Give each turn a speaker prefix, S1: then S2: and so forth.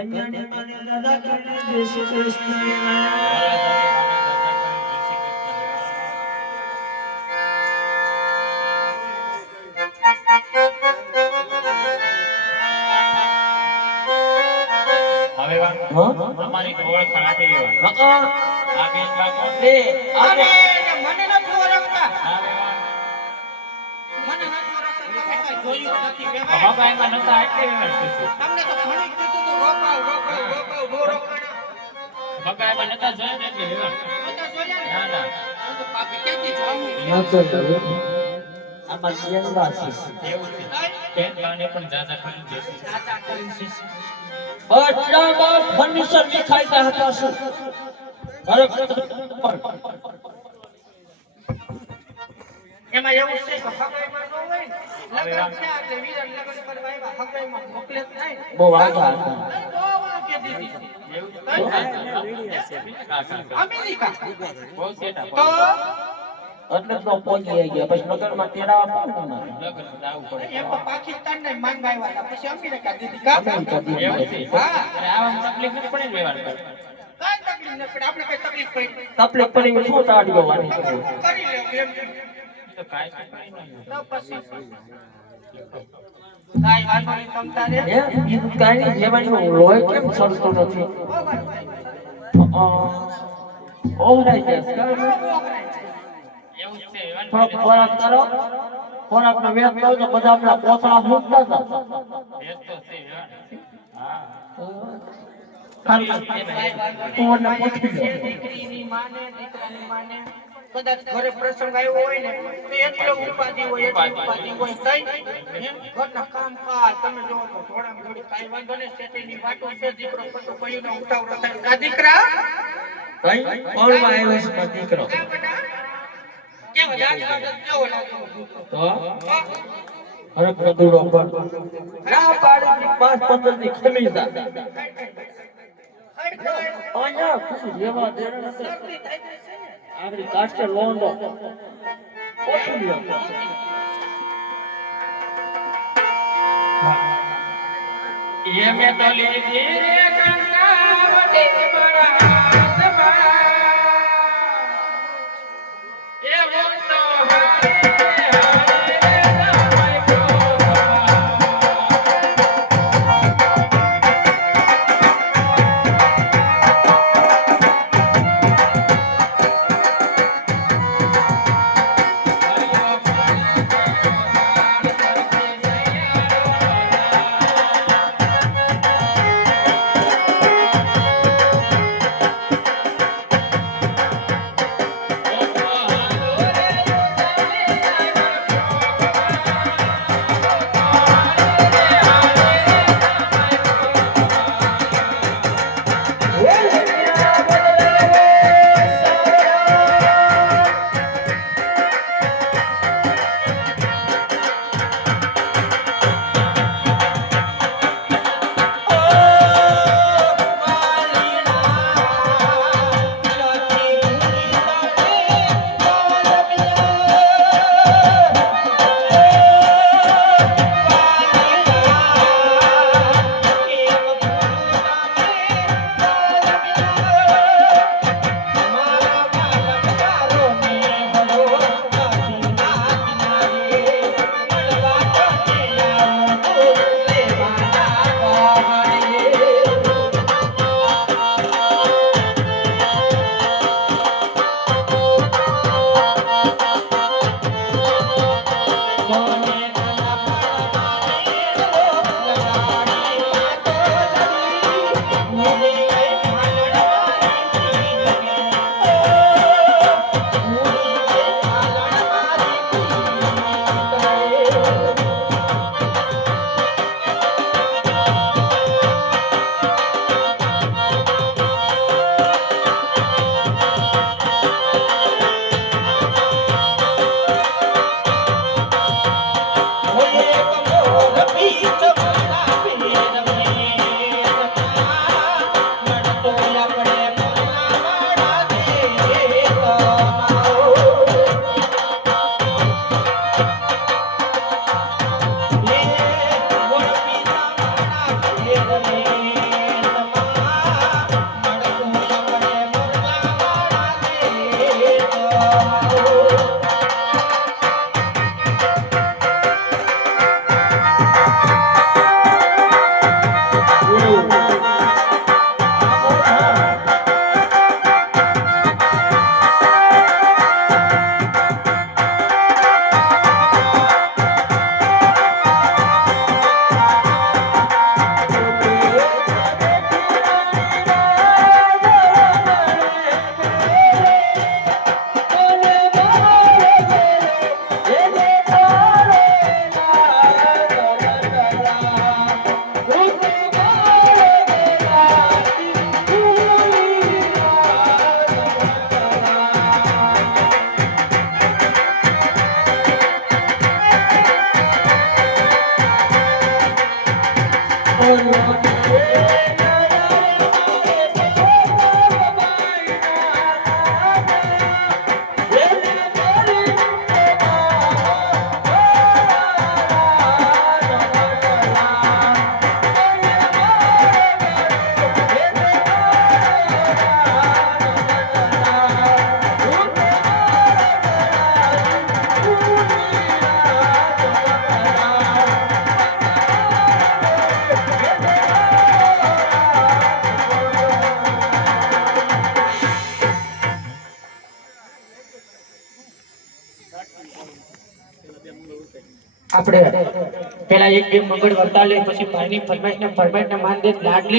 S1: કન્યાની
S2: માને દાદા કરીને જય
S3: શ્રી કૃષ્ણ અમારી નથી
S2: તમને તો ઘણી
S3: એમાં નતા જોયા ને એટલે
S2: ને?
S3: ના.
S2: પાપી ક્યાંથી જાવું?
S1: આમાં નિયંગા છે.
S2: એમાં એવું છે કે હગાઈમાં નો હોય. લગ્ન છે એટલે વીરન લગ્ન કરવા આવ્યા. હગાઈમાં મોકલે થાય
S1: બહુ
S2: અરે બહુ વાગે દીધી. અમેરિકા.
S3: બહુ સેટા
S2: તો
S1: એટલે તો પહોંચી ગયા પછી તેડા
S3: લગ્ન જાવું પડે
S2: એમ તો પાકિસ્તાન ને માંગાવ્યા હતા. પછી અમેરિકા દીધી કા?
S3: આવામાં તકલીફ પડે ને કરે
S2: કાંઈ તકલીફ ન પડે. આપણે કઈ તકલીફ પડી.
S1: તકલીફ પડી શું વાળી
S2: કરી લેવું
S1: ખોરાક કરો. ખોરાક નો વેત કરો તો બધા આપણા કોથળા મૂકતા હતા. ખાલી પૂછી લો.
S2: દીકરીની માને, દીકરાની માને. કદાચ ઘરે પ્રસંગ આવ્યો હોય ને તો એટલો ઉપાધિ હોય એટલી ઉપાધિ હોય તઈ ઘરના કામ કાજ તમે જો તો ઘોડામાં થોડી કાઈ વાંધો નહીં શેઠીની વાટો છે દીકરો ખોટો કહીને ઉતાવળો થાય. કા દીકરા?
S1: કઈ? કોણમાં આવ્યો છે મારો દીકરો?
S2: કા? કેવો લાગે? કેવો લાગે?
S1: તો? અરે પ્રદુડો પર ના પાડી પાંચ પંદરની ખમી જા અહીંયા કશું લેવા દેવા નથી.
S2: શરદી થઈ ગઈ છે ને?
S1: આગળ કાસ્ટે લોંડો ઓછું લ્યો
S3: ये मैं तो लीधी रे गंगावती बराबर জীবন
S2: આપણે પેલા એક બે મંગળ વરતા લે પછી ભાઈની ફરમાઈશ ને ફરમાઈશ ને માન દે લાડલી